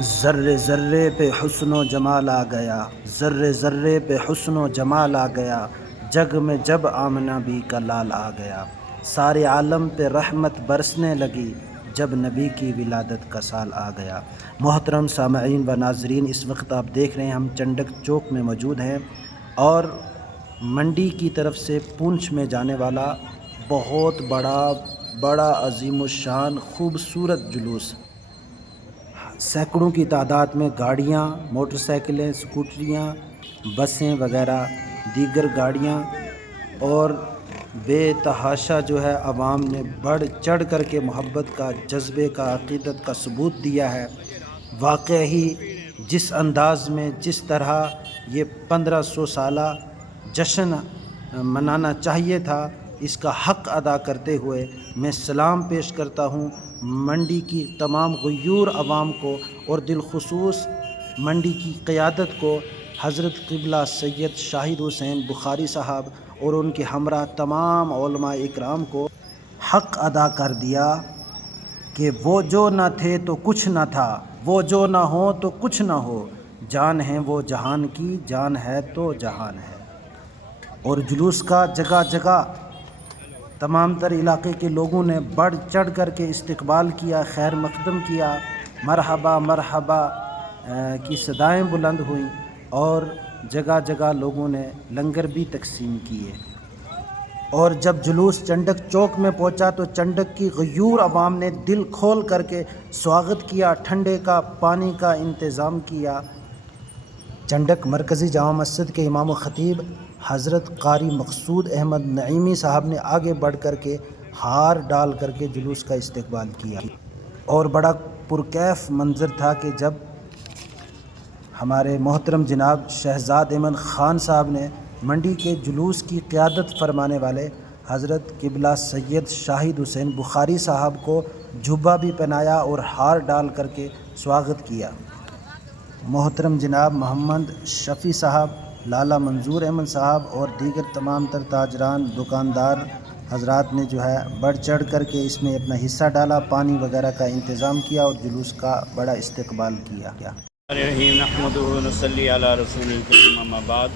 ذرے ذرے پہ حسن و جمال آ گیا، ذرے ذرے پہ حسن و جمال آ گیا، جگ میں جب آمنہ بی کا لال آ گیا، سارے عالم پہ رحمت برسنے لگی جب نبی کی ولادت کا سال آ گیا۔ محترم سامعین و ناظرین، اس وقت آپ دیکھ رہے ہیں ہم چنڈک چوک میں موجود ہیں اور منڈی کی طرف سے پونچھ میں جانے والا بہت بڑا عظیم الشان خوبصورت جلوس، سینکڑوں کی تعداد میں گاڑیاں، موٹر سائیکلیں، اسکوٹریاں، بسیں وغیرہ دیگر گاڑیاں اور بے تحاشا جو ہے عوام نے بڑھ چڑھ کر کے محبت کا، جذبے کا، عقیدت کا ثبوت دیا ہے۔ واقعی جس انداز میں، جس طرح یہ 1500 سالہ جشن منانا چاہیے تھا، اس کا حق ادا کرتے ہوئے میں سلام پیش کرتا ہوں منڈی کی تمام غیور عوام کو اور بالخصوص منڈی کی قیادت کو، حضرت قبلہ سید شاہد حسین بخاری صاحب اور ان کے ہمراہ تمام علماء اکرام کو حق ادا کر دیا کہ وہ جو نہ تھے تو کچھ نہ تھا، وہ جو نہ ہو تو کچھ نہ ہو، جان ہے وہ جہان کی، جان ہے تو جہان ہے۔ اور جلوس کا جگہ جگہ تمام تر علاقے کے لوگوں نے بڑھ چڑھ کر کے استقبال کیا، خیر مقدم کیا، مرحبا مرحبا کی صدائیں بلند ہوئیں اور جگہ جگہ لوگوں نے لنگر بھی تقسیم کیے۔ اور جب جلوس چنڈک چوک میں پہنچا تو چنڈک کی غیور عوام نے دل کھول کر کے سواگت کیا، ٹھنڈے کا پانی کا انتظام کیا۔ چنڈک مرکزی جامع مسجد کے امام و خطیب حضرت قاری مقصود احمد نعیمی صاحب نے آگے بڑھ کر کے ہار ڈال کر کے جلوس کا استقبال کیا اور بڑا پرکیف منظر تھا کہ جب ہمارے محترم جناب شہزاد احمد خان صاحب نے منڈی کے جلوس کی قیادت فرمانے والے حضرت قبلہ سید شاہد حسین بخاری صاحب کو جبہ بھی پہنایا اور ہار ڈال کر کے سواگت کیا۔ محترم جناب محمد شفیع صاحب، لالا منظور احمد صاحب اور دیگر تمام تر تاجران، دکاندار حضرات نے جو ہے بڑھ چڑھ کر کے اس میں اپنا حصہ ڈالا، پانی وغیرہ کا انتظام کیا اور جلوس کا بڑا استقبال کیا۔ رحیم نحمدہ و نصلی علی رسول الکریم، اما بعد۔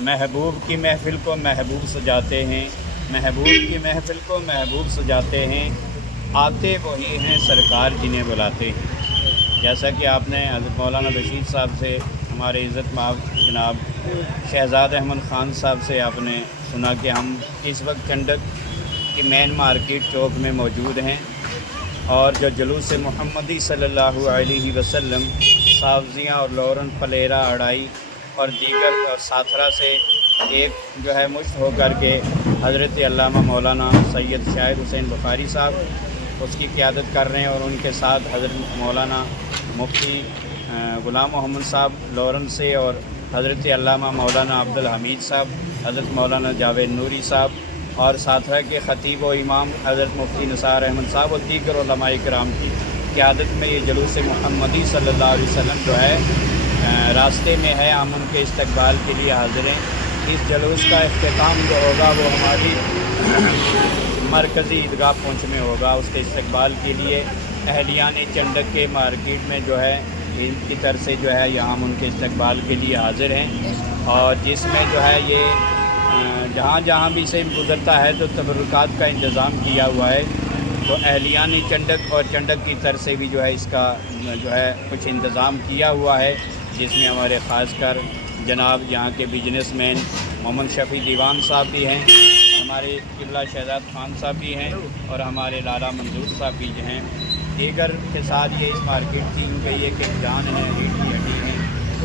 محبوب کی محفل کو محبوب سجاتے ہیں، محبوب کی محفل کو محبوب سجاتے ہیں، آتے وہی ہیں سرکار جنہیں بلاتے ہیں۔ جیسا کہ آپ نے حضرت مولانا رشید صاحب سے، ہمارے عزت مآب جناب شہزاد احمد خان صاحب سے آپ نے سنا کہ ہم اس وقت چنڈک کی مین مارکیٹ چوک میں موجود ہیں اور جو جلوس محمدی صلی اللہ علیہ وسلم ساوزیاں اور لورن پلیرا اڑائی اور دیگر اور ساتھرا سے ایک جو ہے مشت ہو کر کے حضرت علامہ مولانا سید شاہد حسین بخاری صاحب اس کی قیادت کر رہے ہیں اور ان کے ساتھ حضرت مولانا مفتی غلام محمد صاحب لورن سے اور حضرت علامہ مولانا عبدالحمید صاحب، حضرت مولانا جاوید نوری صاحب اور ساتھرا کے خطیب و امام حضرت مفتی نثار احمد صاحب اور دیگر علماء کرام کی قیادت میں یہ جلوس محمدی صلی اللہ علیہ وسلم جو ہے راستے میں ہے، ہم ان کے استقبال کے لیے حاضر ہیں۔ اس جلوس کا اختتام جو ہوگا وہ ہماری مرکزی عیدگاہ پونچھ میں ہوگا۔ اس کے استقبال کے لیے اہلیان چنڈک کے مارکیٹ میں جو ہے ان کی طرف سے جو ہے یہاں ہم ان کے استقبال کے لیے حاضر ہیں اور جس میں جو ہے یہ جہاں جہاں بھی سے گزرتا ہے تو تبرکات کا انتظام کیا ہوا ہے، تو اہلیان چنڈک اور چنڈک کی طرف سے بھی جو ہے اس کا جو ہے کچھ انتظام کیا ہوا ہے، جس میں ہمارے خاص کر جناب یہاں کے بزنس مین محمد شفیع دیوان صاحب بھی ہیں، ہمارے قبلہ شہزاد خان صاحب بھی ہیں اور ہمارے لالا منظور صاحب بھی جو ہیں۔ دیگر کے ساتھ یہ اس مارکیٹ کی کیونکہ یہ کہ جان ہے، ریٹ کی ہڈی ہے۔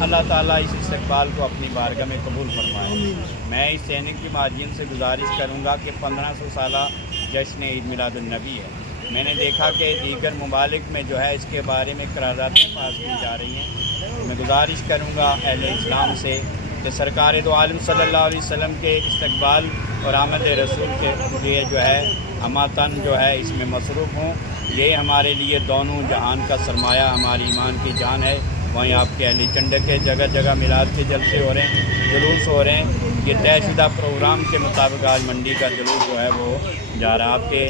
اللہ تعالیٰ اس استقبال کو اپنی بارگاہ میں قبول فرمائے۔ میں اس چینل کے مادھیم سے گزارش کروں گا کہ 1500 سالہ جشن عید میلاد النبی ہے، میں نے دیکھا کہ دیگر ممالک میں جو ہے اس کے بارے میں قراردادیں پاس کی جا رہی ہیں۔ میں گزارش کروں گا اہل اسلام سے کہ سرکار دو عالم صلی اللہ علیہ وسلم کے استقبال اور آمد رسول کے لیے جو ہے ہماتن جو ہے اس میں مصروف ہوں۔ یہ ہمارے لیے دونوں جہان کا سرمایہ ہماری ایمان کی جان ہے۔ وہیں آپ کے اہل چنڈک کے جگہ جگہ میلاد کے جلسے ہو رہے ہیں، جلوس ہو رہے ہیں۔ یہ طے شدہ پروگرام کے مطابق آج منڈی کا جلوس جو ہے وہ جا رہا ہے۔ آپ کے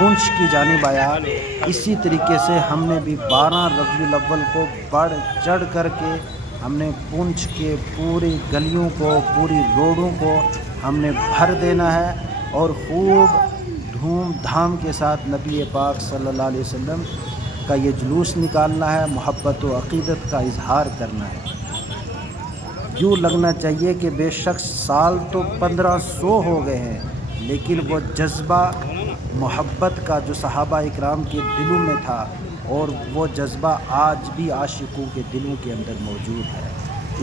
پونچھ کی جانب آیا، اسی طریقے سے ہم نے بھی 12 ربیع الاول کو بڑھ چڑھ کر کے ہم نے پونچھ کے پوری گلیوں کو، پوری روڈوں کو ہم نے بھر دینا ہے اور خوب دھوم دھام کے ساتھ نبی پاک صلی اللہ علیہ وسلم کا یہ جلوس نکالنا ہے، محبت و عقیدت کا اظہار کرنا ہے۔ یوں لگنا چاہیے کہ بے شک سال تو 1500 ہو گئے ہیں، لیکن وہ جذبہ محبت کا جو صحابہ اکرام کے دلوں میں تھا اور وہ جذبہ آج بھی عاشقوں کے دلوں کے اندر موجود ہے۔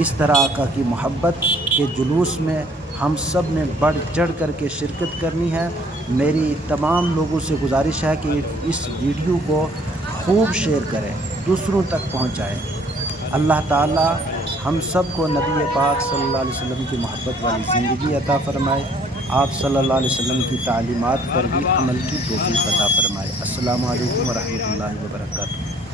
اس طرح آقا کی محبت کے جلوس میں ہم سب نے بڑھ چڑھ کر کے شرکت کرنی ہے۔ میری تمام لوگوں سے گزارش ہے کہ اس ویڈیو کو خوب شیئر کریں، دوسروں تک پہنچائیں۔ اللہ تعالی ہم سب کو نبی پاک صلی اللہ علیہ وسلم کی محبت والی زندگی عطا فرمائے، آپ صلی اللہ علیہ وسلم کی تعلیمات پر بھی عمل کی توفیق عطا فرمائے۔ السلام علیکم ورحمۃ اللہ وبرکاتہ۔